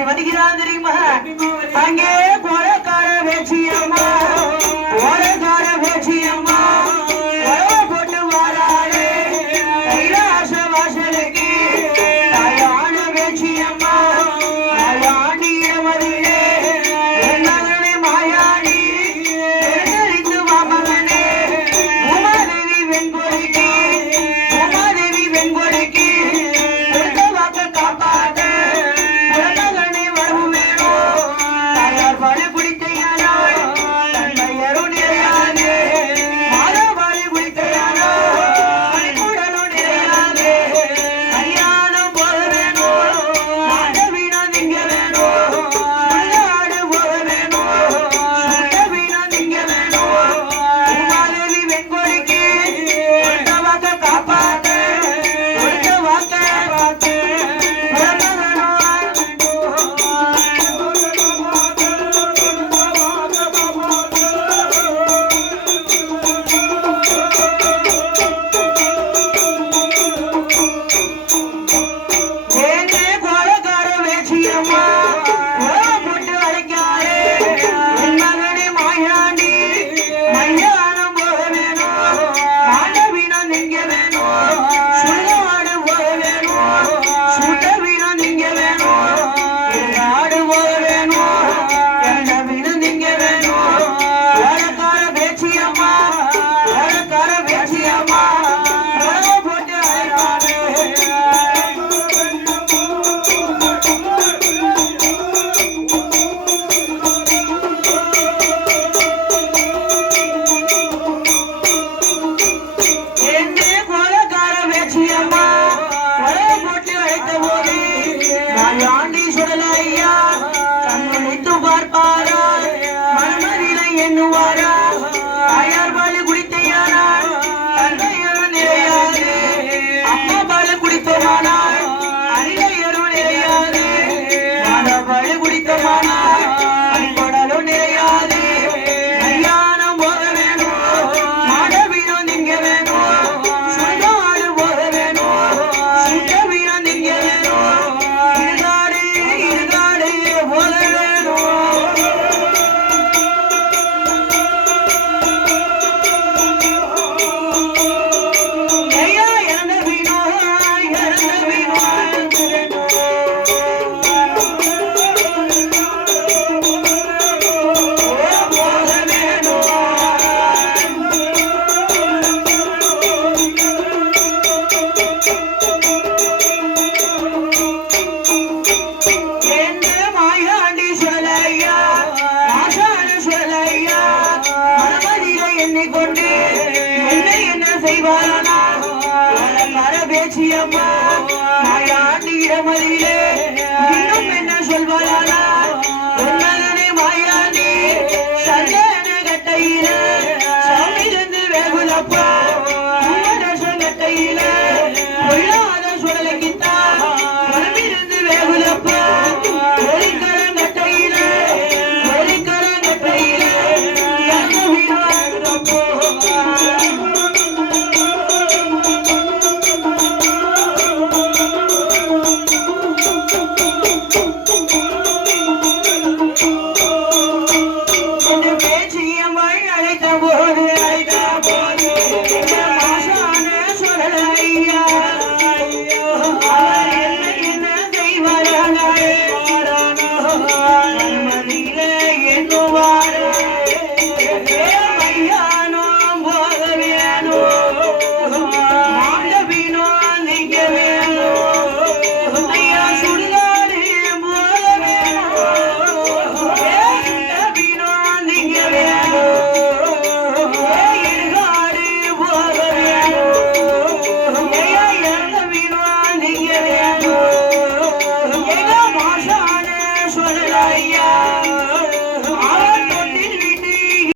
அப்படி வருகிறான் தெரியுமா? அங்கே மறைவானா பேச்சியம்மா நான் இடமதியிலே இன்னும் என்ன சொல்வாரானா